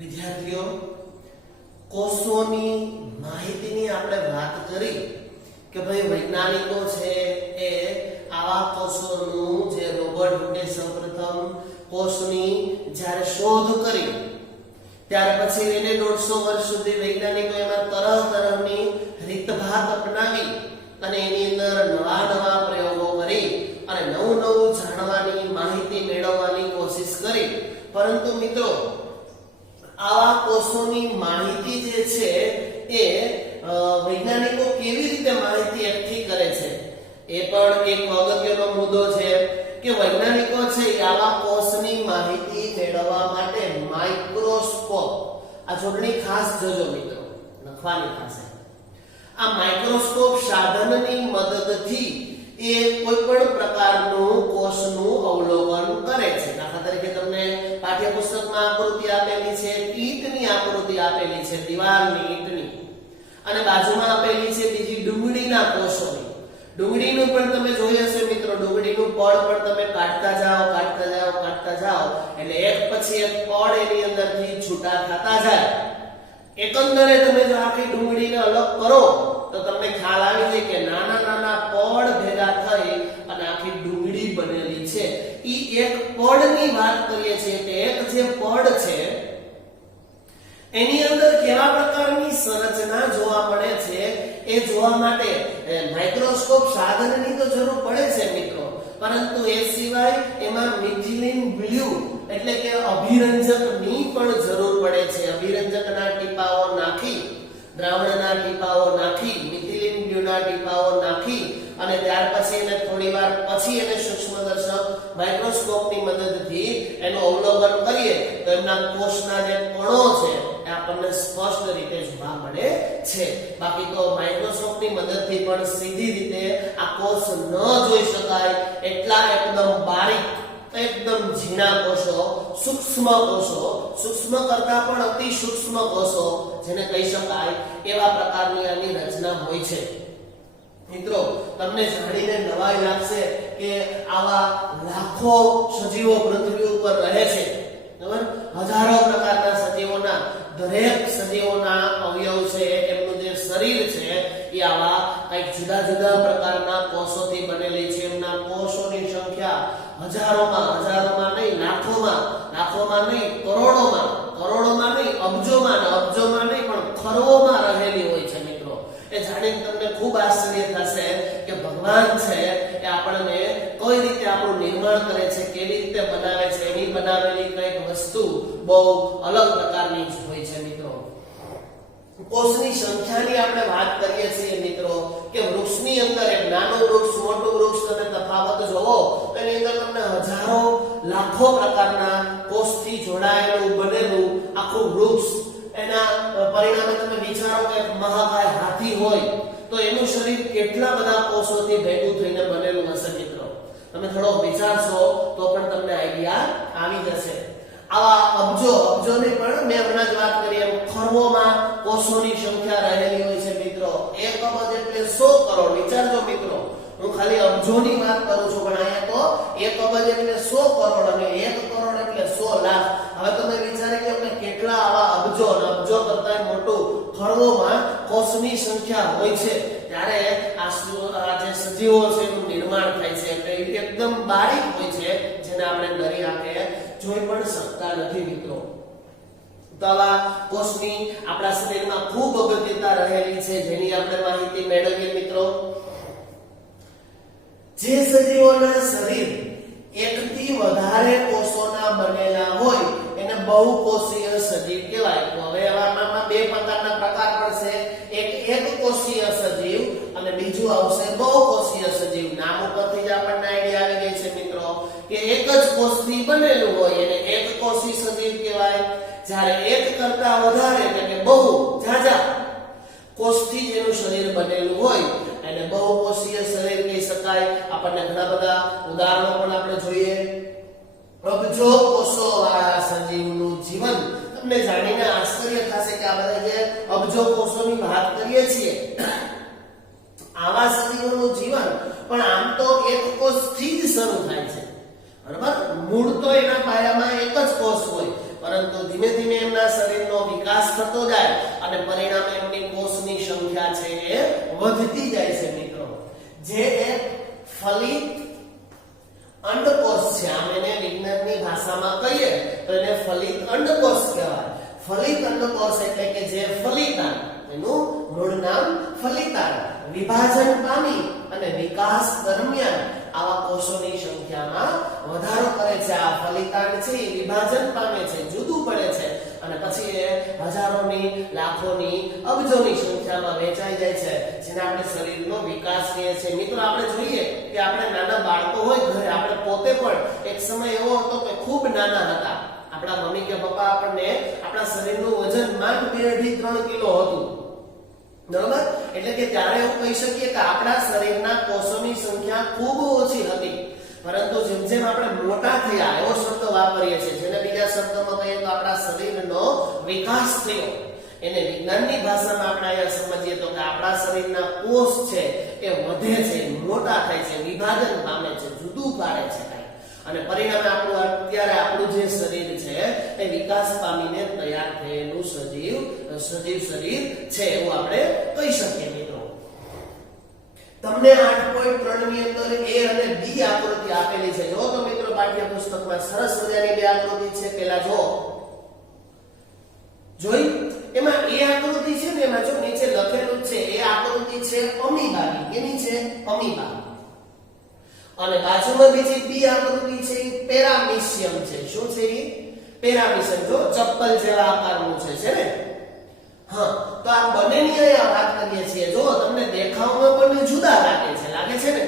વિદ્યાર્થીઓ, કોષોની માહિતીની આપણે વાત કરી કે ભાઈ વૈજ્ઞાનિકો છે એ આવા કોષોનું જે રોબર્ટ હુકે સૌપ્રથમ કોષની જ્યારે શોધ કરી ત્યાર પછી એને 150 વર્ષ સુધી વૈજ્ઞાનિકો એમાં તરહની રીતભાત અપનાવી અને એની અંદર નવા પ્રયોગો કરી અને નવું જાણવાની માહિતી મેળવવાની કોશિશ કરી. પરંતુ મિત્રો, આવા કોષોની માહિતી જે છે એ વૈજ્ઞાનિકો કેવી રીતે માહિતી એકઠી કરે છે એ પણ એક અગત્યનો મુદ્દો છે કે વૈજ્ઞાનિકો છે આવા કોષની માહિતી મેળવવા માટે માઇક્રોસ્કોપ, આ જોડણી ખાસ જોજો મિત્રો, લખવાની થશે. આ માઇક્રોસ્કોપ સાધનની મદદથી એ કોઈ પણ પ્રકારનું કોષનું અવલોકન કરે છે. દાખલા તરીકે તમને પાઠ્યપુસ્તકમાં આકૃતિ આપેલી છે, ઈંટની આકૃતિ આપેલી છે, દીવાલની ઈંટની, અને બાજુમાં આપેલી છે બીજી ડુંગળીના કોષોની. ડુંગળીનું પણ તમે જોઈ હશે મિત્રો, ડુંગળીનું પડ પણ તમે કાઢતા જાઓ એટલે એક પછી એક પડ એની અંદરથી છૂટા થતા જાય. એકંદરે તમે જો આખી ડુંગળીને અલગ કરો તો તમને ખ્યાલ આવી જાય કે નાના પડ ભેગા થઈ અને આખી ડુંગળી બનેલી છે. ઈ એક પડની વાત કરીએ છીએ કે એક જે પડ છે એની અંદર કેવા પ્રકારની સંરચના જોવા મળે છે એ જોવા માટે માઇક્રોસ્કોપ સાધનની તો જરૂર પડે છે મિત્રો, પરંતુ એ સિવાય એમાં મિથિલિન બ્લુ એટલે કે અભિરંજકની પણ જરૂર પડે છે. અભિરંજકના ટીપાઓ નાખી, દ્રાવણના ટીપાઓ નાખી, મિથિલિન બ્લુના ટીપાઓ નાખી અને ત્યાર પછી એને થોડીવાર પછી એને સૂક્ષ્મદર્શક માઇક્રોસ્કોપની મદદથી એનું અવલોકન કરીએ તો એમના કોષના જે કણો છે એ આપણને સ્પષ્ટ રીતે જોવા મળે છે. બાકી તો માઇક્રોસ્કોપની મદદથી પણ સીધી રીતે આ કોષ ન જોઈ શકાય એટલા એકદમ બારીક, એકદમ ઝીણા કોષો, સૂક્ષ્મ કરતા પણ અતિ સૂક્ષ્મ કોષો જેને કહી શકાય એવા પ્રકારની આની રચના હોય છે. મિત્રો, તમને જાણીને નવાઈ લાગશે કે આવા લાખો સજીવો પૃથ્વી ઉપર રહે છે, બરાબર? હજારો પ્રકારના સજીવોના, દરેક સજીવોના અવયવ છે, એમનું જે શરીર છે એ આવા કંઈક જુદા પ્રકારના કોષોથી બનેલી છે. એમના કોષોની સંખ્યા હજારોમાં નહીં, લાખોમાં નહીં, કરોડોમાં નહીં, અબજોમાં નહીં, પણ ખરવોમાં રહેલી હોય છે. મિત્રો, એ જાણીને તમને ખૂબ આશ્ચર્ય થશે કે ભગવાન છે એ આપણને કઈ રીતે આપણું નિર્માણ કરે છે, કેવી રીતે બનાવે છે, એની બનાવેલી કઈક વસ્તુ બહુ અલગ પ્રકારની જ હોય છે. મિત્રો, કોષની સંખ્યાની આપણે વાત કરીએ છીએ મિત્રો કે વૃક્ષની અંદર એક નાનું વૃક્ષ, મોટું વૃક્ષ, તમે તફાવત જોવો તો એની અંદર તમને હજારો લાખો પ્રકારના કોષથી જોડાયેલું બનેલું આખું વૃક્ષ, એના પરિણામે તમે વિચારો કે મહાકાય હાથી હોય તો એનું શરીર કેટલા બધા કોષોથી ભેગું થઈને બનેલું હશે. મિત્રો, તમે થોડો વિચારશો તો પણ તમને આઈડિયા આવી જશે. આવા અબજોની પણ મેં હમણાં જ વાત કરી એમ ખરવોમાં કોષોની સંખ્યા રહેલી હોય છે. મિત્રો, 1 અબજ એટલે 100 કરોડ. વિચારજો મિત્રો, હું ખાલી અબજોની વાત કરું છું, પણ અહીંયા તો 1 અબજ એટલે 100 કરોડ અને 1 કરોડ એટલે 100 લાખ. હવે તમે વિચારી લો કે કેટલા આવા અબજો કરતા મોટું ખરવોમાં કોષની સંખ્યા હોય છે. ત્યારે આ જે સજીવો છે એનું નિર્માણ થાય છે એટલે એકદમ બારીક હોય છે, જેને આપણે નરી આંખે જોઈ પણ શકતા નથી. મિત્રો, તો આવા કોષની આપણા શરીરમાં ખૂબ અગત્યતા રહેલી છે, જેની આપણે માહિતી મેળવીએ. મિત્રો, જે સજીવોના શરીર એકથી વધારે કોષોના બનેલા હોય એને બહુકોષીય સજીવ કહેવાય. તો હવે આમાં બે પ્રકારના પ્રકાર પડશે, એક એકકોષીય સજીવ અને બીજું આવશે બહુકોષીય સજીવ. નામ ઉપરથી જ આપણને આઈડિયા આવી ગઈ છે મિત્રો કે એક જ કોષથી બનેલું હોય એને એકકોષી સજીવ કહેવાય. જ્યારે એક કરતા વધારે એટલે કે બહુ ઝાઝા કોષથી જેનું શરીર બનેલું હોય એને બહુકોષીય શરીર કહી શકાય. આપણને ઘણા બધા ઉદાહરણો પણ આપણે જોઈએ. અબજો કોષો વાળા સજીવનું જીવન, તમને જાણીને આશ્ચર્ય થશે કે આ બધા જે અબજો કોષોની વાત કરીએ છીએ આવા સજીવોનું જીવન પણ આમ તો એક કોષથી જ શરૂ થાય છે, બરાબર? મૂળ તો એના પાયામાં એક જ કોષ હોય, પરંતુ ધીમે ધીમે એમના શરીર અને પરિણામે એમની કોષની સંખ્યા છે એ વધતી જાય છે મિત્રો. જે એક ફલિત અંડકોષ છે, આમ એને વિજ્ઞાનની ભાષામાં કહીએ તો એને ફલિત અંડકોષ કહેવાય. ફલિત અંડકોષ એટલે કે જે ફલિતાંડ, એનું મૂળ નામ ફલિતાંડ, વિભાજન પામી અને વિકાસ દરમિયાન આવા કોષોની સંખ્યામાં વધારો કરે છે. આ ફલિતાંડ છે એ વિભાજન પામે છે, જુદું પડે છે અને પછી એ હજારોની, લાખોની, અબજોની સંખ્યામાં વહેંચાઈ જાય છે, જેને આપણે શરીરનો વિકાસ કહીએ છીએ. મિત્રો આપણે જોઈએ કે આપણે નાના બાળકો હોય ઘરે, આપણે પોતે પણ એક સમય એવો હતો કે ખૂબ નાના હતા. આપણા મમ્મી કે પપ્પા આપણને આપણા શરીરનું વજન માંડ 2 થી 3 કિલો હતું, બરાબર? એટલે કે ત્યારે એવું કહી શકીએ કે આપણા શરીરના કોષોની સંખ્યા ખૂબ ઓછી હતી. પરંતુ જેમ જેમ આપણે મોટા થયા, એવો શબ્દ વાપરીએ છીએ જેને બીજા શબ્દોમાં કહીએ તો આપણા શરીરનો વિકાસ થયો. એને વિજ્ઞાનની ભાષામાં આપણે અહીંયા સમજીએ તો કે આપણા શરીરના કોષ છે એ વધે છે, મોટા થાય છે, વિભાજન પામે છે, જુદું પાડે છે અને પરિણામે અત્યારે આપણું જે શરીર છે એ વિકાસ પામીને તૈયાર થયેલું સજીવ શરીર છે એવું આપણે કહી શકીએ. મિત્રો તમને 8.3 ની અંદર A અને B આકૃતિ આપેલી છે. જો તો મિત્રો પાઠ્યપુસ્તકમાં સરસ મજાની બે આકૃતિ છે. પહેલા જોઈ એમાં A આકૃતિ છે ને, એમાં જો નીચે લખેલું છે એ આકૃતિ છે અમીબાની. એની છે અમીબા. અને બાજુમાં બીજી B આકૃતિ છે એ પેરામીશિયમ છે. શું છે એ? પેરામીશિયમ. જો ચપ્પલ જેવા આકારનું છે ને. હા, તો આ બંનેની અહીંયા વાત કરીએ છીએ. જો તમને દેખાવમાં બંને જુદા લાગે છે ને.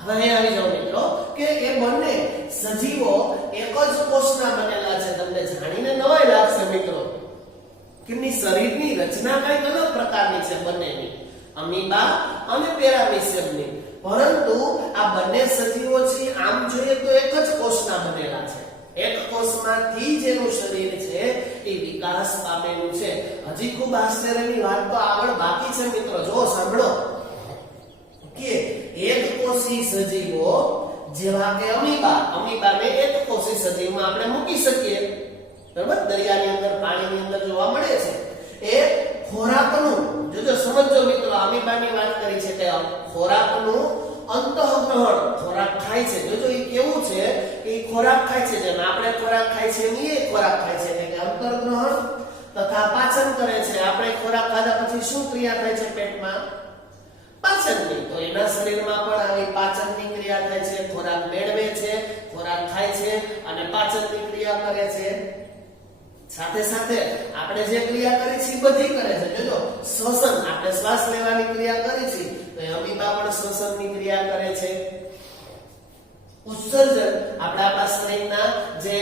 હવે અહીં આવી જાઓ મિત્રો કે એ બંને સજીવો એક જ કોષના બનેલા છે. તમને જાણીને નવાઈ લાગશે મિત્રો કે એમની શરીરની રચના કઈક અલગ પ્રકારની છે બંનેની, અમીબા અને પેરામીશિયમની. પરંતુ આ બંને સજીવો છે આમ જોઈએ તો એક જ કોષના બનેલા છે. એક કોષમાંથી જેનું શરીર છે એ વિકાસ પામેલું છે. હજી ખૂબ આશ્ચર્યની વાત તો આગળ બાકી છે મિત્રો. જો સાંભળો કે એક કોષી સજીવો જેવા કે અમીબાને એક કોષી સજીવમાં આપણે મૂકી શકીએ, બરાબર? દરિયાની અંદર, પાણીની અંદર જોવા મળે છે. એ ખોરાકનું જો સમજો મિત્રો, અમીબાની વાત કરી છે કે ખોરાકનું અંતઃગ્રહણ, ખોરાક ખાય છે. જોજો એ કેવું છે, એ ખોરાક ખાય છે જેમ આપણે ખોરાક ખાય છે એમ એ ખોરાક ખાય છે, એટલે કે અંતર્ગ્રહણ તથા પાચન કરે છે. આપણે ખોરાક ખાધા પછી શું ક્રિયા થાય છે પેટમાં? પાચનની. તો એના શરીરમાં પણ આવી પાચનની ક્રિયા થાય છે. ખોરાક મેળવે છે, ખોરાક ખાય છે અને પાચનની ક્રિયા કરે છે. સાથે સાથે આપણે જે ક્રિયા કરી છે બધી કરે છે. જોજો શ્વસન, આપણે શ્વાસ લેવાની ક્રિયા કરી છે તો અમીબા પણ શ્વસનની ક્રિયા કરે છે. ઉત્સર્જન, આપણે આપણા શરીરના જે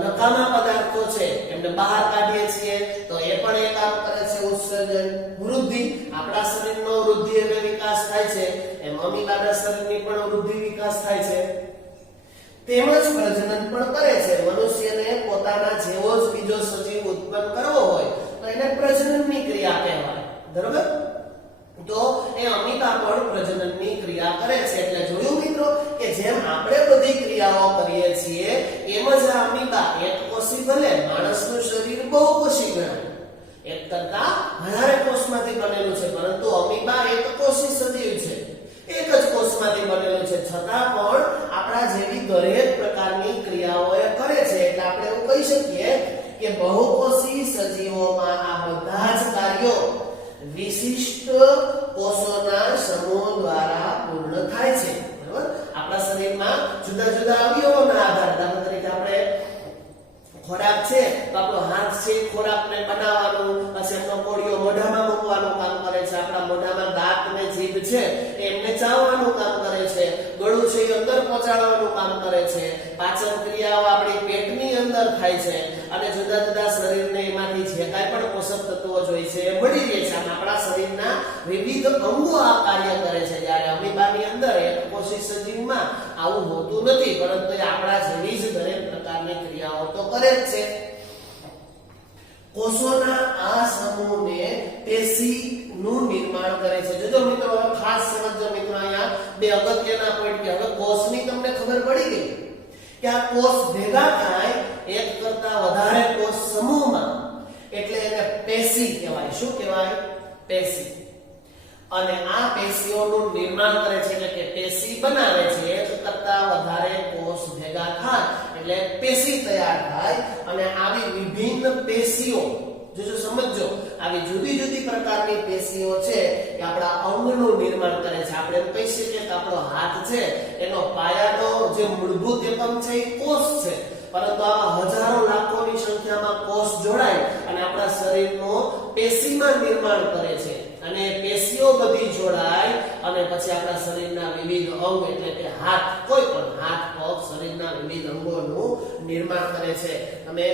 નકામા પદાર્થો છે એમને બહાર કાઢીએ છીએ તો એ પણ એક કામ કરે છે, ઉત્સર્જન. વૃદ્ધિ, આપણા શરીરનો વૃદ્ધિ એટલે વિકાસ થાય છે એમ અમીબાના શરીરની પણ વૃદ્ધિ વિકાસ થાય છે. તેમજ પ્રજનન પણ કરે છે. મનુષ્યને પોતાના જેવો જ બીજો સજીવ ઉત્પન્ન કરવો હોય તો એને પ્રજનનની ક્રિયા કહેવાય, બરાબર? તો એ અમીબા પણ પ્રજનનની ક્રિયા કરે છે. એટલે જોયું મિત્રો કે જેમ આપણે બધી ક્રિયાઓ કરીએ છીએ એમ જ આ અમીબા એક કોષી ભલે, માણસનું શરીર બહુકોષી ગણાય, એક કરતા વધારે કોષમાંથી બનેલું છે, પરંતુ અમીબા એક કોષી સજીવ છે, એક જ કોષમાંથી બનેલું છે, છતાં પણ આપણા જેવી દરેક પ્રકારની ક્રિયાઓ એ કરે છે. એટલે આપણે એવું કહી શકીએ કે બહુકોષી સજીવોમાં આ બધા જ કાર્યો વિશિષ્ટ કોષોના સમૂહ દ્વારા પૂર્ણ થાય છે, બરાબર? આપણા શરીરમાં જુદા જુદા અવયવોના આધારે, દાખલા તરીકે આપણે ખોરાક છે તો આપણો હાથ છે ખોરાકને બનાવવાનું, પછી એમનો કોળિયો મોઢામાં મૂકવાનું કામ કરે છે, આપણા મોઢામાં દાંત ને જીભ છે એમને ચાવવાનું કામ કરે છે, ગળું છે એ અંદર પહોંચાડવાનું કામ કરે છે, પાચન ક્રિયાઓ આપણી પેટની અંદર થાય છે અને જુદા જુદા શરીરને એમાંથી જે કાંઈ પણ પોષક તત્વો જોઈએ છે એ મળી રહે છે. આમ આપણા શરીરના વિવિધ અંગો આ કાર્ય કરે છે. જ્યારે અમીબાની અંદર એક કોષી સજીવમાં આવું હોતું નથી, પરંતુ એ આપણા જેવી જ દરેક પ્રકારની ક્રિયાઓ તો કરે જ છે. કોષોના આ સમૂહને પેશીનું નિર્માણ કરે છે. જોજો મિત્રો, હવે ખાસ સમજો મિત્રો, અહીંયા બે અગત્યના પોઈન્ટ કે હવે કોષની તમને ખબર પડી ગઈ કે આ કોષ ભેગા થાય એક કરતા વધારે કોષ સમૂહમાં એટલે એને પેશી કહેવાય. શું કહેવાય? પેશી. અને આ પેશીઓનું નિર્માણ કરે છે એટલે કે પેશી બનાવે છે. એક કરતા વધારે કોષ ભેગા થાય એટલે પેશી તૈયાર થાય. અને આવી વિભિન્ન પેશીઓ જો સમજો, આવી જુદી જુદી પ્રકારની પેશીઓ છે એ આપણા અંગનું નિર્માણ કરે છે. આપણે એમ કહી શકીએ કે આપણો હાથ છે એનો પાયાનો જે મૂળભૂત એકમ છે એ કોષ છે. પરંતુ આવા હજારો લાખોની સંખ્યામાં કોષ જોડાય અને આપણા શરીરનો પેશીમાં નિર્માણ કરે છે. અને પેશીઓ બધી જોડાય અને પછી આપણા શરીરના વિવિધ અંગ એટલે કે હાથ, કોઈ પણ હાથ, પગ, શરીરના વિવિધ અંગોનું નિર્માણ કરે છે. તમે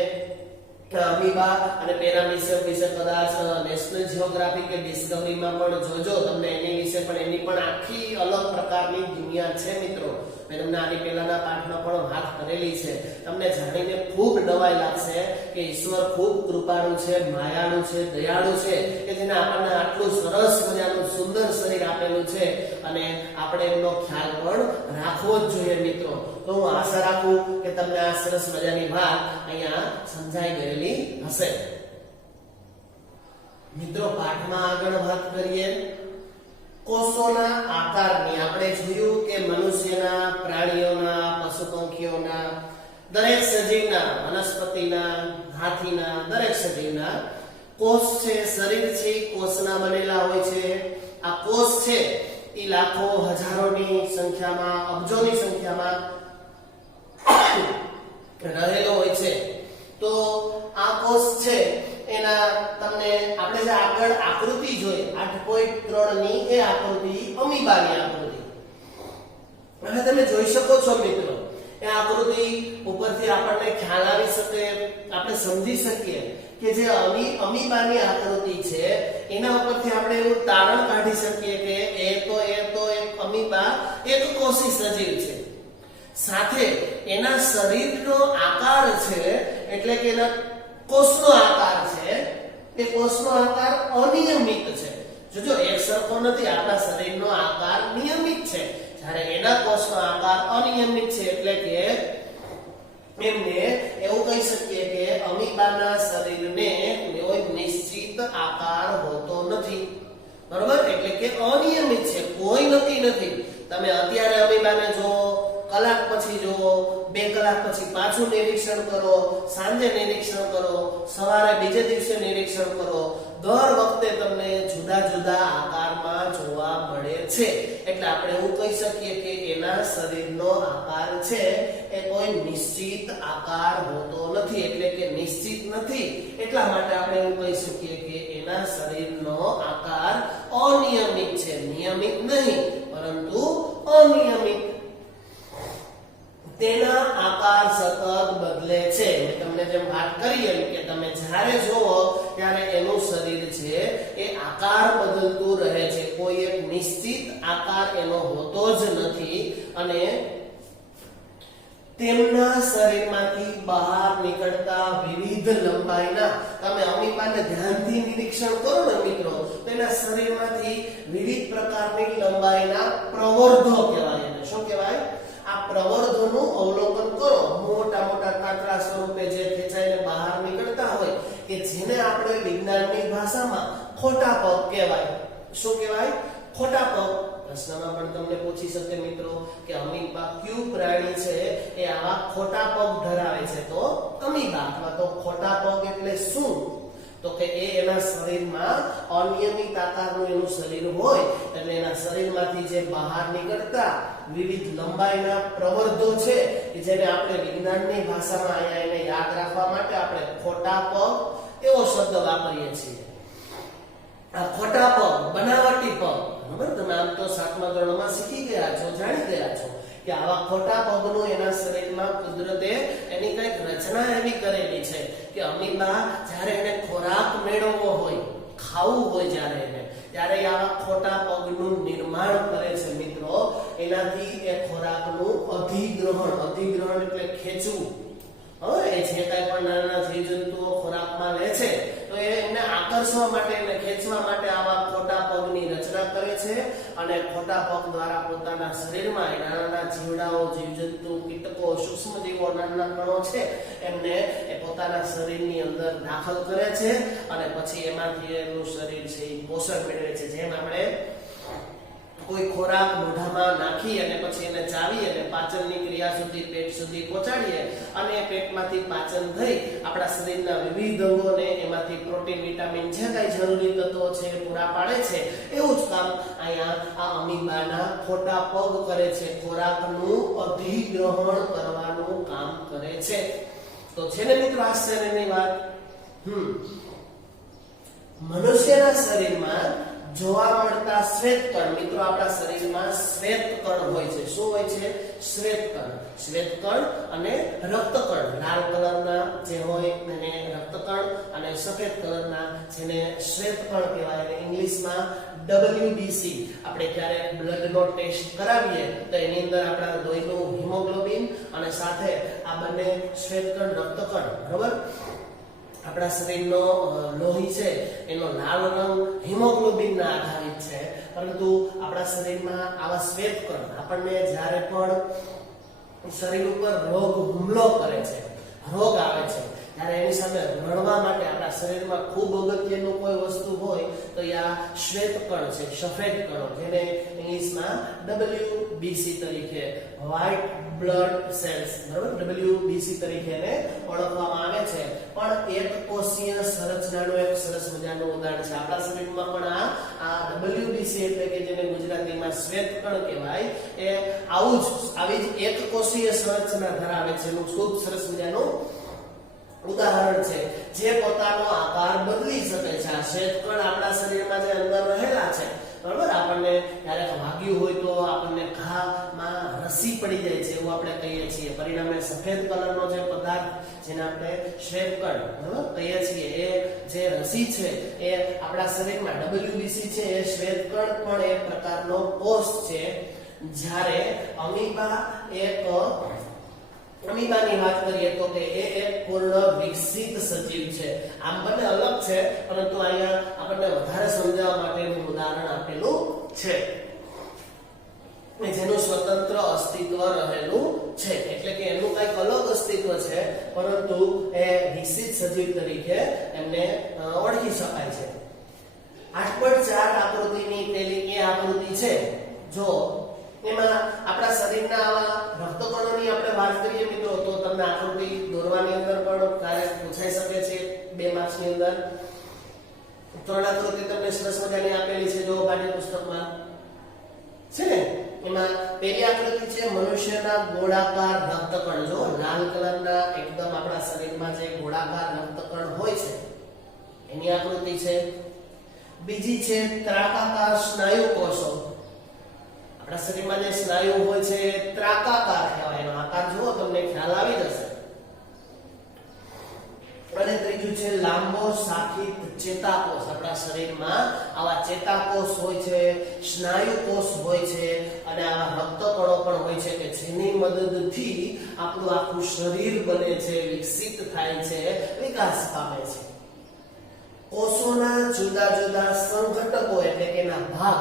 અમીબા અને પેરામીશિયમ વિશે કદાચ નેશનલ જીઓગ્રાફી કે ડિસ્કવરીમાં પણ જોજો. તમને એની વિશે પણ એની પણ આખી અલગ પ્રકારની દુનિયા છે મિત્રો. મેં તમને આની પહેલાના પાઠમાં પણ વાત કરેલી છે. તમને જાણીને ખૂબ નવાઈ લાગશે કે ઈશ્વર ખૂબ કૃપાળુ છે, માયાળુ છે, દયાળુ છે કે જેને આપણને આટલું સરસ મજાનું સુંદર શરીર આપેલું છે અને આપણે એમનો ખ્યાલ પણ રાખવો જ જોઈએ મિત્રો. તો હું આશા રાખું કે તમને આ સરસ મજાની વાત અહીંયા સમજાઈ ગયેલી હશે. મિત્રો પાઠમાં આગળ વાત કરીએ કોષોના આકારની. આપણે જોયું કે મનુષ્યના, પ્રાણીઓના, પશુ પંખીઓના, દરેક સજીવના, વનસ્પતિના, હાથીના, દરેક સજીવના કોષ છે, શરીર છે, કોષના બનેલા હોય છે. આ કોષ છે એ લાખો, હજારોની સંખ્યામાં, અબજોની સંખ્યામાં રહેલો હોય છે. તો આ કોષ છે એના તમને આપણે જે આગળ આકૃતિ જોઈ 8.3 ની એ આકૃતિ અમીબાની આકૃતિ. અને તમે જોઈ શકો છો મિત્રો એ આકૃતિ ઉપરથી આપણને ખ્યાલ આવી શકે, આપણે સમજી શકીએ કે જે અમીબાની આકૃતિ છે એના ઉપરથી આપણે એવું તારણ કાઢી શકીએ કે એ તો એક અમીબા એક કોષી સજીવ છે. સાથે એના શરીરનો આકાર છે એટલે કે એના કોષનો આકાર છે એ કોષનો આકાર અનિયમિત છે. જોજો એક સરખો નથી. આપણા શરીરનો આકાર નિયમિત છે, જ્યારે એના કોષનો આકાર અનિયમિત છે. એટલે કે એમને એવું કહી શકીએ કે અમીબાના શરીરને કોઈ નિશ્ચિત આકાર હોતો નથી. બરોબર? એટલે કે અનિયમિત છે, કોઈ નક્કી નથી. તમે અત્યારે અમીબાને જો, કલાક પછી જુઓ, 2 કલાક પછી પાછું નિરીક્ષણ કરો, સાંજે નિરીક્ષણ કરો, સવારે બીજે દિવસે નિરીક્ષણ કરો, દર વખતે તમને જુદા જુદા આકારમાં જોવા મળે છે. એટલે આપણે એવું કહી શકીએ કે એના શરીરનો આકાર છે એ કોઈ નિશ્ચિત આકાર હોતો નથી. એટલે કે નિશ્ચિત નથી એટલા માટે આપણે એવું કહી શકીએ કે એના શરીરનો આકાર અનિયમિત છે. નિયમિત નહીં પરંતુ અનિયમિત. તેના આકાર સતત બદલે છે. મેં તમને જેમ વાત કરી એમ કે તમે જ્યારે જોવો ત્યારે એનું શરીર છે એ આકાર બદલતું રહે છે. કોઈ એક નિશ્ચિત આકાર એનો હોતો જ નથી. અને તેમના શરીરમાંથી બહાર નીકળતા વિવિધ લંબાઈના, તમે અમીબાને ધ્યાનથી નિરીક્ષણ કરો ને મિત્રો, તો એના શરીરમાંથી વિવિધ પ્રકારની લંબાઈના પ્રવર્ધો કહેવાય. એને શું કહેવાય? આ પ્રવર્ધોનું અવલોકન કરો. મોટા મોટા કાતરા સ્વરૂપે જે ખેંચાઈને બહાર નીકળતા હોય કે જેને આપણે વિજ્ઞાનની ભાષામાં ખોટા પગ કહેવાય. શું કહેવાય? ખોટા પગ. પ્રશ્નમાં પણ તમને પૂછી શકે મિત્રો કે અમીબા કયું પ્રાણી છે એ આવા ખોટા પગ ધરાવે છે? તો અમીબા. અથવા તો ખોટા પગ એટલે શું? તો કે એ એના શરીરમાં અનિયમિત આકારનું એનું શરીર હોય એટલે એના શરીરમાંથી જે બહાર નીકળતા વિવિધ લંબાઈના પ્રવર્ધો છે કે જેને આપણે વિજ્ઞાનની ભાષામાં અહીંયા એને યાદ રાખવા માટે આપણે ખોટા પગ એવો શબ્દ વાપરીએ છીએ. આ ખોટા પગ, બનાવટી પગ, બરાબર? તમે આમ તો 7મા ધોરણમાં શીખી ગયા છો, જાણી ગયા છો કે આવા ખોટા પગનું એના શરીરમાં કુદરતે એની કઈક રચના એવી કરેલી છે કે અમીબા જ્યારે એને ખોરાક મેળવવો હોય, ખાવું હોય ત્યારે આવા ખોટા પગનું નિર્માણ કરે છે મિત્રો. એનાથી એ ખોરાકનું અધિગ્રહણ એટલે ખેંચવું. હવે એ જે કાંઈ પણ નાના જીવજંતુઓ ખોરાકમાં લે છે તો એમને આકર્ષવા માટે, એમને ખેંચવા માટે આવા ખોટા પગની રચના કરે છે. અને ખોટા પગ દ્વારા પોતાના શરીરમાં નાના જીવડાઓ, જીવજંતુ, કીટકો, સૂક્ષ્મજીવો, નાના કણો છે એમને એ પોતાના શરીરની અંદર દાખલ કરે છે અને પછી એમાંથી એનું શરીર છે એ પોષણ મેળવે છે. જેમ આપણે કોઈ ખોરાક મોઢામાં નાખી અને પછી એને ચાવી અને પાચનની ક્રિયા સુધી પેટ સુધી પહોંચાડીએ અને પેટમાંથી પાચન થઈ આપણા શરીરના વિવિધ અંગોને એમાંથી પ્રોટીન વિટામિન જે કાંઈ જરૂરી તત્વો છે પૂરા પાડે છે, એવું જ કામ અહીંયા આ અમીબાના ખોટા પગ કરે છે. ખોરાકનું અધિગ્રહણ કરવાનું કામ કરે છે. તો છે ને મિત્રો આશ્ચર્યની વાત. મનુષ્યના શરીરમાં જોવા મળતા શ્વેતકણ, મિત્રો આપણા શરીરમાં શ્વેતકણ હોય છે. શું હોય છે? શ્વેતકણ. શ્વેતકણ અને રક્તકણ, લાલ કલરના જે હોય એને રક્તકણ અને સફેદ કલરના જેને શ્વેતકણ કહેવાય. અને ઇંગ્લિશમાં WBC. આપણે જ્યારે બ્લડનો ટેસ્ટ કરાવીએ તો એની અંદર આપણા લોહીનું હિમોગ્લોબિન અને સાથે આ બંને શ્વેતકણ રક્તકણ, બરાબર, આપણા શરીરનો લોહી છે એનો લાલ રંગ હિમોગ્લોબિનના આધારિત છે. પરંતુ આપણા શરીરમાં આવા શ્વેતકણ આપણને જ્યારે પણ શરીર ઉપર રોગ હુમલો કરે છે, રોગ આવે છે, ત્યારે એની સામે લડવા માટે આપણા શરીરમાં ખૂબ અગત્યનું કોઈ વસ્તુ હોય તો એ આ શ્વેતકણ છે, સફેદ કણો, જેને ઇંગ્લિશમાં WBC તરીકે, વ્હાઇટ બ્લડ સેલ્સ, બરાબર, WBC તરીકે એને ઓળખવામાં આવે છે. પણ એક કોષીય સંરચનાનું એક સરસ મજાનું ઉદાહરણ છે આપણા શરીરમાં પણ આ WBC એટલે કે જેને ગુજરાતીમાં શ્વેતકણ કહેવાય, એ આવી જ એક કોષીય સંરચના ધરાવે છે. એનું ખૂબ સરસ મજાનું ઉદાહરણ છે, જે પોતાનો આકાર બદલી શકે છે. આ શ્વેતકણ આપણા શરીરમાં જે અંદર રહેલા છે, બરાબર, આપણને ક્યારેક વાગ્યું હોય તો આપણને ઘામાં રસી પડી જાય છે એવું આપણે કહીએ છીએ. પરિણામે સફેદ કલરનો જે પદાર્થ જેને આપણે શ્વેતકણ, બરાબર, કહીએ છીએ, એ જે રસી છે એ આપણા શરીરમાં WBC છે એ શ્વેતકણ પણ એક પ્રકારનો કોષ છે. જ્યારે અમીબાની વાત કરીએ તો કે એ એક પૂર્ણ વિકસિત સજીવ છે. આમ બંને અલગ છે, પરંતુ અહીંયા આપણને વધારે સમજાવવા માટેનું ઉદાહરણ આપેલું છે જેનું સ્વતંત્ર અસ્તિત્વ રહેલું છે. એટલે કે એનું કંઈક અલગ અસ્તિત્વ છે, પરંતુ એ વિકસિત સજીવ તરીકે એમને ઓળખી શકાય છે. 8.4 આકૃતિની પેલી એ આકૃતિ છે, જો એમાં આપણા શરીરના આવા રક્તકણોની આપણે વાત કરીએ મિત્રો, તો તમને આકૃતિ દોરવાની અંદર પણ ક્યારેક પૂછાઈ શકે છે 2 માર્ક્સની અંદર. 3 આકૃતિ તમને સરસ મજાની આપેલી છે જો પાઠ્યપુસ્તકમાં છે ને. એમાં પહેલી આકૃતિ છે મનુષ્યના ગોળાકાર રક્તકણ. જો લાલ કલરના એકદમ આપણા શરીરમાં જે ગોળાકાર રક્તકણ હોય છે એની આકૃતિ છે. બીજી છે ત્રાકાકાર સ્નાયુ કોષો. આપણા શરીરમાં જે સ્નાયુ હોય છે ત્રાકાકાર કહેવાય. એનો આકાર જુઓ તમને ખ્યાલ આવી જશે. અને ત્રીજું છે લાંબો શાખિત ચેતાકોષ. આપણા શરીરમાં આવા ચેતાકોષ હોય છે, સ્નાયુ કોષ હોય છે અને આવા રક્તકણો પણ હોય છે કે જેની મદદથી આપણું આખું શરીર બને છે, વિકસિત થાય છે, વિકાસ પામે છે. કોષોના જુદા જુદા સંઘટકો એટલે કે એના ભાગ,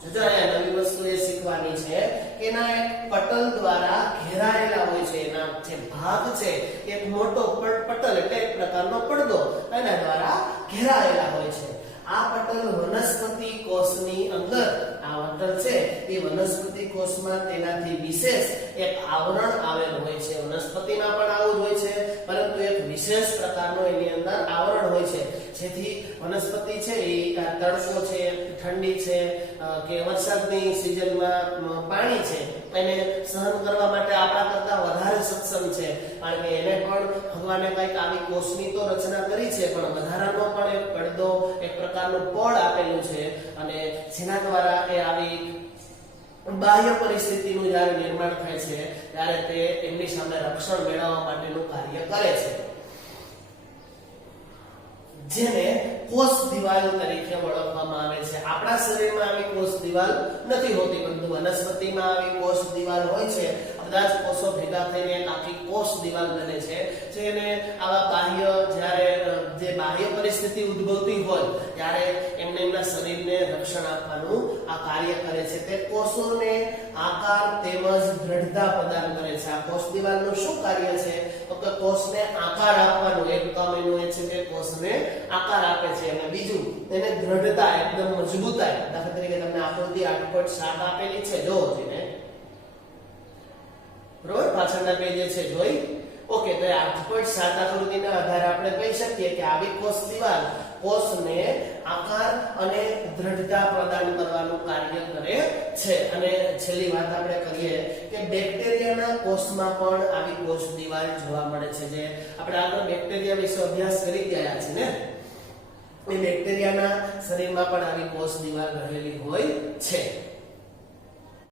જો અહીંયા નવી વસ્તુ એ શીખવાની છે કે એના એક પટલ દ્વારા ઘેરાયેલા હોય છે. એના જે ભાગ છે એક મોટો પટલ એટલે એક પ્રકારનો પડદો એના દ્વારા ઘેરાયેલા હોય છે. આ પટલ વનસ્પતિ કોષની અંદર, આ પટલ છે એ વનસ્પતિ કોષમાં તેનાથી વિશેષ એક આવરણ આવેલું હોય છે. વનસ્પતિમાં પણ આવું જ હોય છે, પરંતુ એક વિશેષ પ્રકારનો એની અંદર આવરણ હોય છે, જેથી વનસ્પતિ છે એ તડકો છે, ઠંડી છે કે વરસાદની સિઝનમાં પાણી છે એને સહન કરવા માટે આપણા કરતા વધારે સક્ષમ છે. કારણ કે એને પણ ભગવાને કંઈક આવી કોષની તો રચના કરી છે, પણ વધારાનો પણ એક પડદો, એક પ્રકારનું પડ આપેલું છે અને જેના દ્વારા એ આવી બાહ્ય પરિસ્થિતિનું જ્યારે નિર્માણ થાય છે ત્યારે તે એમની સામે રક્ષણ મેળવવા માટેનું કાર્ય કરે છે, જેને કોષ દિવાલ તરીકે ઓળખવામાં આવે છે. આપણા શરીરમાં આવી કોષ દિવાલ નથી હોતી, પરંતુ વનસ્પતિમાં આવી કોષ દિવાલ હોય છે. બધા જ કોષો ભેગા થઈને એક આખી કોષ દિવાલ બને છે, જેને આવા બાહ્ય જ્યારે જે બાહ્ય પરિસ્થિતિ ઉદ્ભવતી હોય ત્યારે એમને એમના શરીરને રક્ષણ આપવાનું આ કાર્ય કરે છે. તે કોષોને આકાર તેમજ દ્રઢતા પ્રદાન કરે છે. આ કોષ દિવાલનું શું કાર્ય છે? તો કે કોષને આકાર આપવાનું. એક કામ એનું એ છે કે કોષને આકાર આપે છે, અને બીજું એને દ્રઢતા, એકદમ મજબૂતાઈ. દાખલા તરીકે તમને આકૃતિ 8.7 આપેલી છે, જોવો જોઈને, બરોબર, પાછળના પેજે છે, જોઈ. ઓકે, તો 8.7 આકૃતિના આધારે આપણે કહી શકીએ કે આવી કોષ દિવાલ કોષને આકાર અને દ્રઢતા પ્રદાન કરવાનું કાર્ય કરે છે. અને છેલ્લી વાત આપણે કરીએ કે બેક્ટેરિયાના કોષમાં પણ આવી કોષ દિવાલ જોવા મળે છે. જે આપણે આગળ બેક્ટેરિયા વિશે અભ્યાસ કરી ગયા છે ને, એ બેક્ટેરિયાના શરીરમાં પણ આવી કોષ દિવાલ રહેલી હોય છે.